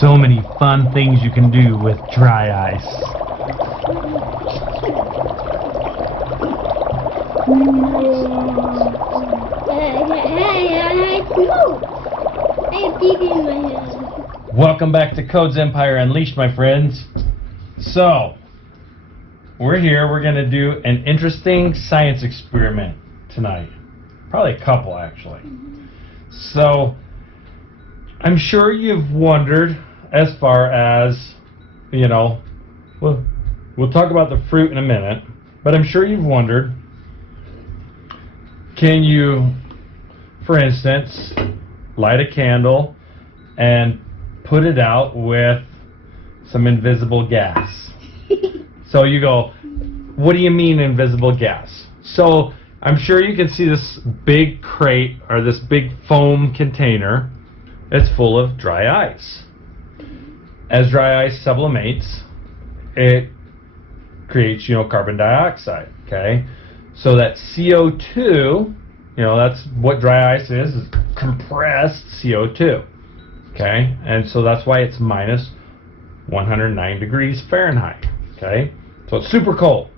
so many fun things you can do with dry ice. Welcome back to CodesEmpire Unleashed, my friends. So, we're here. We're going to do an interesting science experiment tonight. Probably a couple, actually. So, I'm sure you've wondered as far as, we'll talk about the fruit in a minute, but I'm sure you've wondered, can you, for instance, light a candle and put it out with some invisible gas? So you go, what do you mean invisible gas? So I'm sure you can see this big crate or this big foam container. It's full of dry ice. As dry ice sublimates, it creates, carbon dioxide, okay? So that CO2, that's what dry ice is compressed CO2, okay? And so that's why it's minus 109 degrees Fahrenheit, okay? So it's super cold.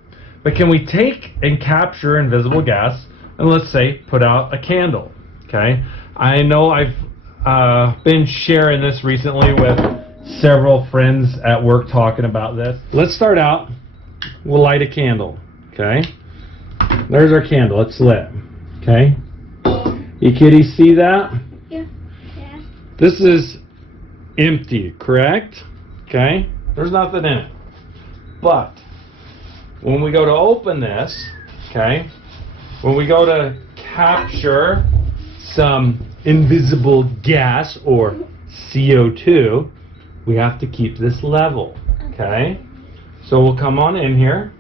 But can we take and capture invisible gas and, let's say, put out a candle, okay? I know I've been sharing this recently with several friends at work talking about this. Let's start out. We'll light a candle, okay? There's our candle. It's lit, okay? You kiddies see that? Yeah. This is empty, correct? Okay? There's nothing in it. But when we go to open this, okay, when we go to capture some invisible gas or CO2, we have to keep this level, okay? So we'll come on in here,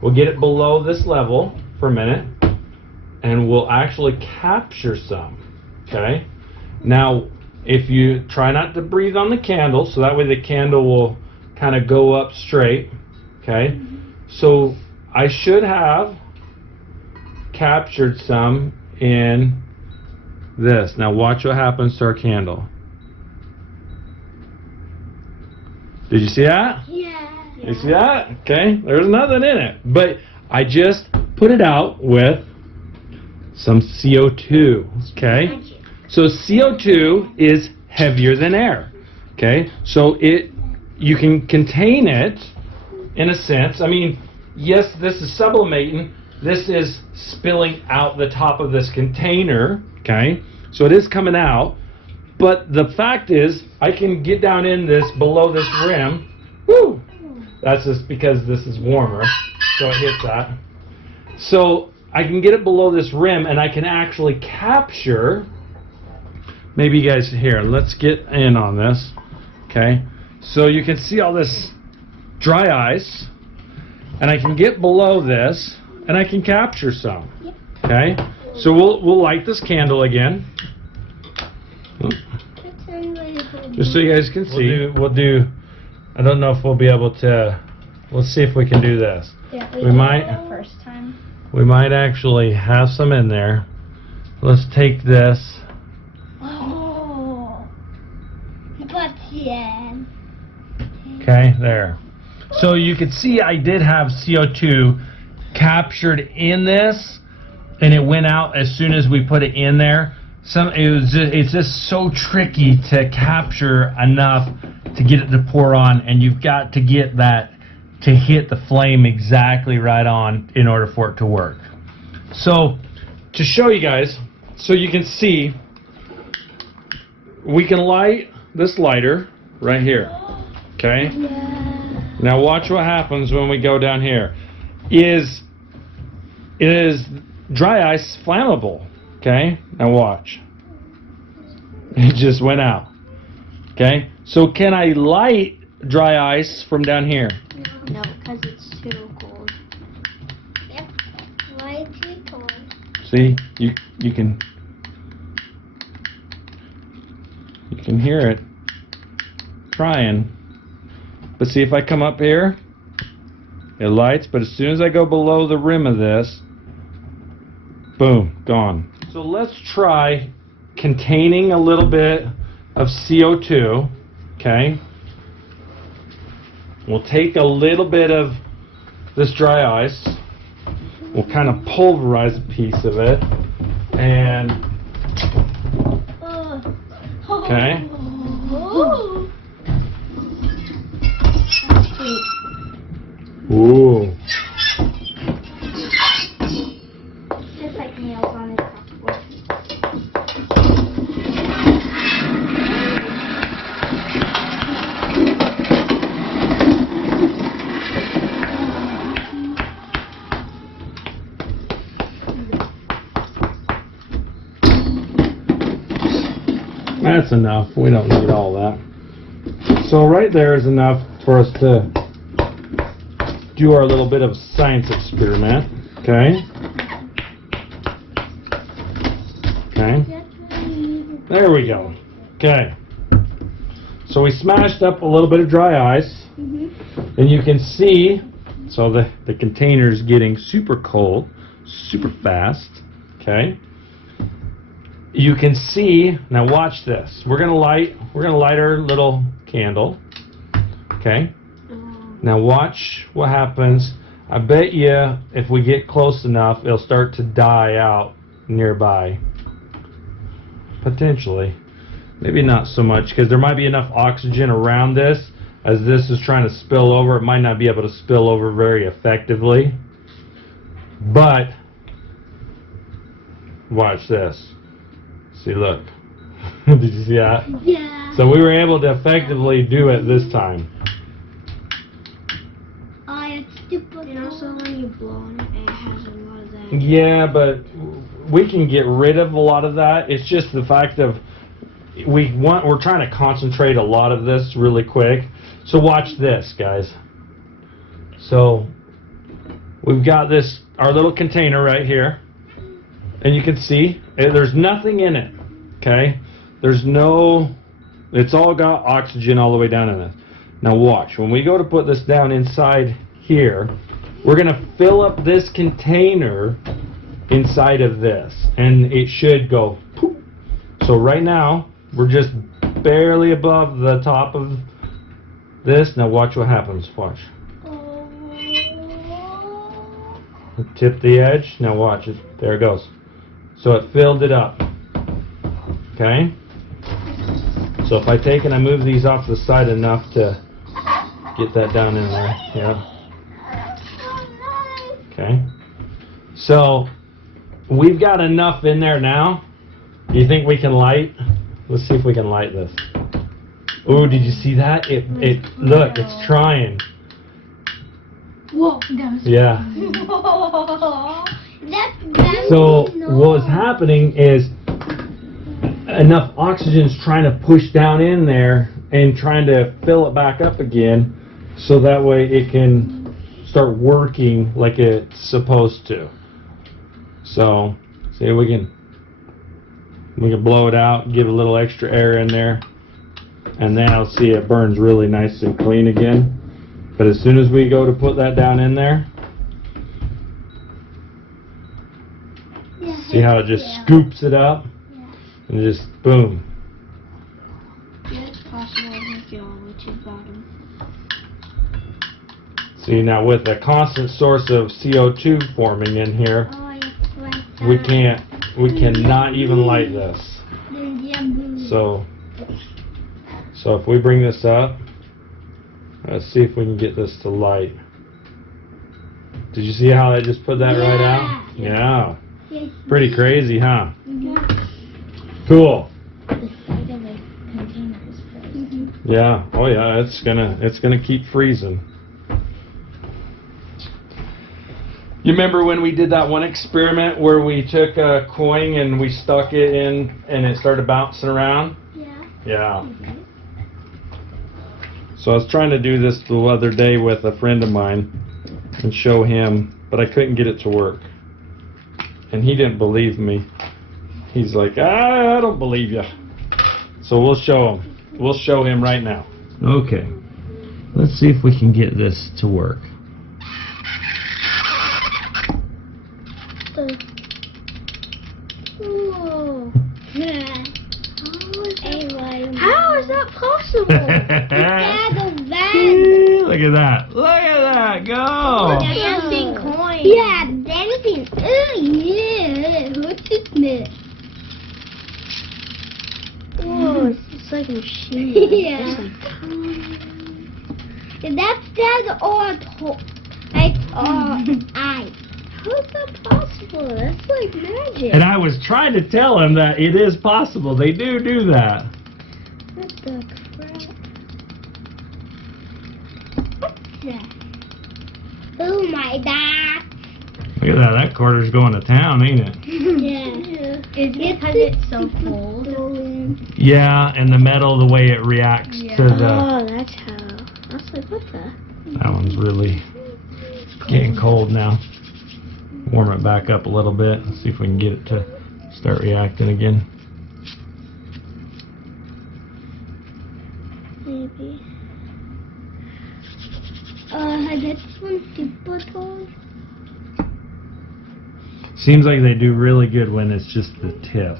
we'll get it below this level for a minute, and we'll actually capture some, okay? Now, if you try not to breathe on the candle, so that way the candle will kind of go up straight, okay? So I should have captured some in this. Now watch what happens to our candle. Did you see that? Yeah. You see that? Okay, there's nothing in it. But I just put it out with some CO2, okay? So CO2 is heavier than air, okay? So you can contain it in a sense. I mean, yes, this is sublimating. This is spilling out the top of this container, okay? So it is coming out. But the fact is, I can get down in this, below this rim. Woo! That's just because this is warmer, so it hits that. So I can get it below this rim, and I can actually capture. Maybe you guys here. Let's get in on this, okay? So you can see all this dry ice, and I can get below this, and I can capture some, okay? So we'll light this candle again. Just so you guys can see. We'll do, I don't know if we'll be able to, let's see if we can do this. Yeah, we might, the first time. We might actually have some in there. Let's take this. Oh, yeah. Okay, there. So you can see I did have CO2 captured in this, and it went out as soon as we put it in there. It's just so tricky to capture enough to get it to pour on, and you've got to get that to hit the flame exactly right on in order for it to work. So to show you guys, so you can see, we can light this lighter right here, okay? Yeah. Now watch what happens when we go down here. Is dry ice flammable? Okay, now watch. It just went out. Okay, so can I light dry ice from down here? No, because it's too cold. Yep, way too cold. See, you can hear it trying. But see, if I come up here, it lights, but as soon as I go below the rim of this, boom, gone. So let's try containing a little bit of CO2 Okay. We'll take a little bit of this dry ice. We'll kind of pulverize a piece of it. And, okay. Ooh. Just like nails on his passport. That's enough. We don't need all that. So right there is enough for us to do our little bit of science experiment. Okay. Okay. There we go. Okay. So we smashed up a little bit of dry ice. And you can see, so the container's getting super cold, super fast. Okay. You can see, now watch this. We're gonna light our little candle. Okay. Now watch what happens. I bet you if we get close enough, it'll start to die out nearby. Potentially. Maybe not so much, because there might be enough oxygen around this. As this is trying to spill over, it might not be able to spill over very effectively. But watch this. See, look. Did you see that? Yeah. So we were able to effectively do it this time. And also when you blow on it, it has a lot of that. Yeah, but we can get rid of a lot of that. It's just the fact of we're trying to concentrate a lot of this really quick. So watch this, guys. So we've got this, our little container right here, and you can see there's nothing in it. Okay, it's all got oxygen all the way down in it. Now watch, when we go to put this down inside here, we're gonna fill up this container inside of this, and it should go poof. So right now we're just barely above the top of this. Now watch what happens. Watch. Tip the edge. Now watch it. There it goes. So it filled it up. Okay. So if I take and I move these off the side enough to get that down in there. Yeah. Okay. So we've got enough in there now. Do you think we can light? Let's see if we can light this. Oh, did you see that? Look, it's trying. Whoa, that was Yeah. That's So what was happening is enough oxygen's trying to push down in there and trying to fill it back up again, so that way it can start working like it's supposed to. So see, we can blow it out, give a little extra air in there, and then I'll see it burns really nice and clean again. But as soon as we go to put that down in there, see how it just scoops it up and just boom. Yeah, it's possible to make it all the way to the bottom. See, now with a constant source of CO2 forming in here, we cannot even light this. So if we bring this up, let's see if we can get this to light. Did you see how I just put that right out? Yeah. Pretty crazy, huh? Cool. The side of the container is frozen. Yeah. Oh yeah, it's gonna keep freezing. You remember when we did that one experiment where we took a coin and we stuck it in and it started bouncing around? Yeah. Yeah. So I was trying to do this the other day with a friend of mine and show him, but I couldn't get it to work. And he didn't believe me. He's like, I don't believe you. So we'll show him. We'll show him right now. Okay. Let's see if we can get this to work. Whoa. How is that possible? possible. It's out of van. Look at that. Look at that. Go. Dancing coin. Yeah, dancing. Oh yeah. What's it? Oh, it's like a machine. Yeah. That's all. Like eye. How's that possible? That's like magic. And I was trying to tell him that it is possible. They do that. What the crap? What's that? Oh my god. Look at that. That quarter's going to town, ain't it? Yeah. Is it because it's so cold? Yeah, and the metal, the way it reacts to the... Oh, that's how. I was like, what the? That one's really getting cold now. Warm it back up a little bit and see if we can get it to start reacting again. Maybe. This one's super tall. Seems like they do really good when it's just the tip.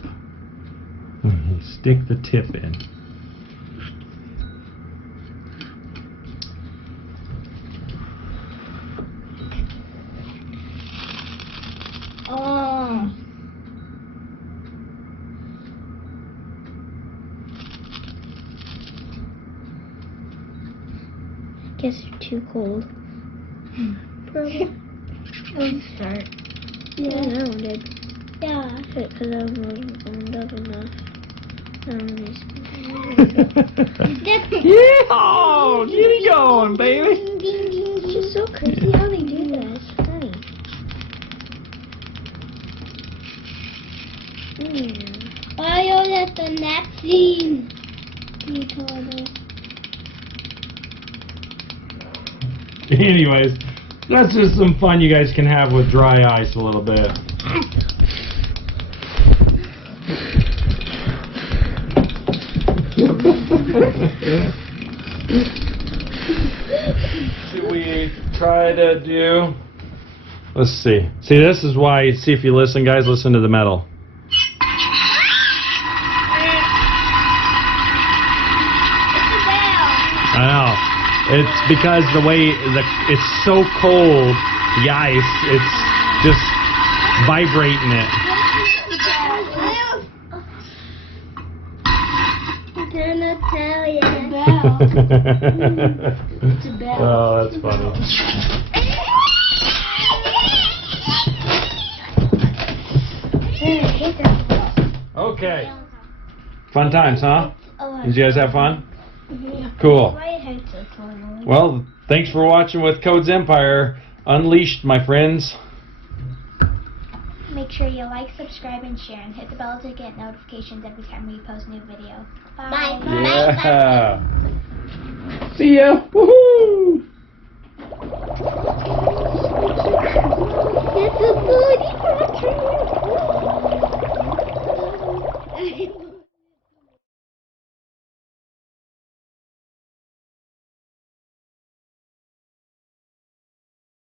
When you stick the tip in. Oh. Guess you're too cold. Probably. It'll start. Yeah, that one did. Yeah. Because I wasn't warmed up enough. Yeah! Get it going, baby! It's just so crazy how they do that. It's funny. Oh, that's the next scene. You told us. Anyways, that's just some fun you guys can have with dry ice a little bit. Should we try to do... Let's see. See, this is why, see if you listen, guys, listen to the metal. I know. It's because the way it's so cold, the ice, it's just vibrating it. I'm gonna tell you. It's a bell. Oh, that's funny. Okay. Fun times, huh? Did you guys have fun? Cool. Well, thanks for watching with CodesEmpire Unleashed, my friends. Make sure you like, subscribe, and share, and hit the bell to get notifications every time we post a new video. Bye. Yeah. See ya. Woohoo.